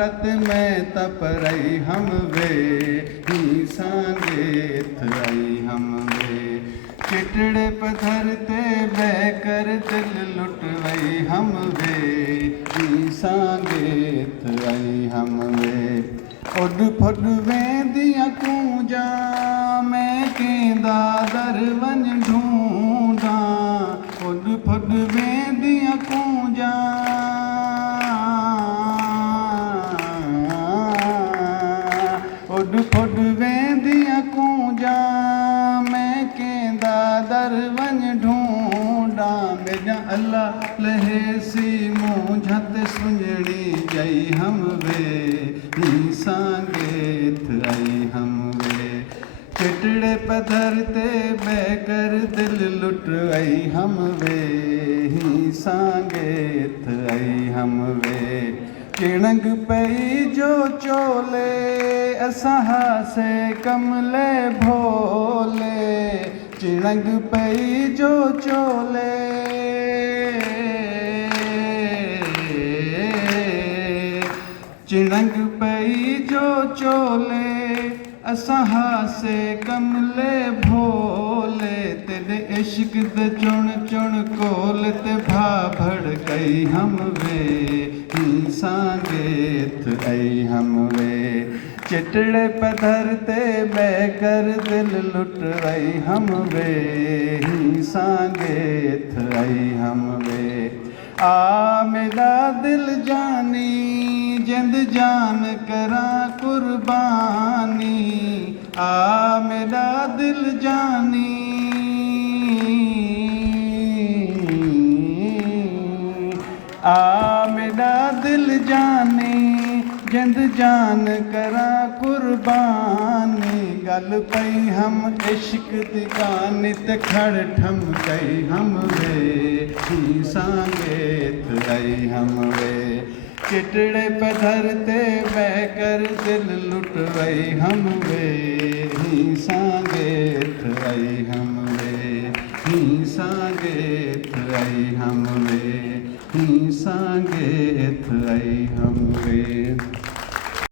रत में तप रही हम वे ही सांगे थई हम वे चिटड़े पधरते बहकर दिल लुटवई हम वे ही सांगे थई हम वे उड फुड वेंदियां कूंजा मैं केंदा दर वन ढूंढा उड फुड वेंदियां कूंजा उड फुड वेंदियां कूंजा मैं केंदा दर वन ढूंढा मेरा अल्लाह लहे सी मूं झत सुंजड़ी जई हम वे ही सांगेत आई हम वे चिटड़े पधरते बहकर दिल लुट आई हम वे ही सांगेत आई हम वे किणंग पई जो चोले असां से कमले भोले चिणंग पई जो चोले चिणंग पई जो चोले असां से कमले भोले तेरे इश्क दे चुण चुण कोल ते भा भड़कई हम वे ही सांगेत आई हम वे चिटड़े पधरते बहकर दिल लुटवई हम वे ही सांगेत आई हम वे आ मेरा दिल जानी जिंद जान करा कुर्बानी आ मेरा दिल जानी आ मेरा दिल जानी जिंद जान करा कुर्बानी गल पई हम इश्क दी गानी ते खड़ ठम गई हम वे ही सांगेत आई हम वे चिटड़े पधरते बहकर दिल लुटवई हम वे ही सांगेत आई हम वे ही सांगेत आई हम वे ही सांगेत आई हम वे।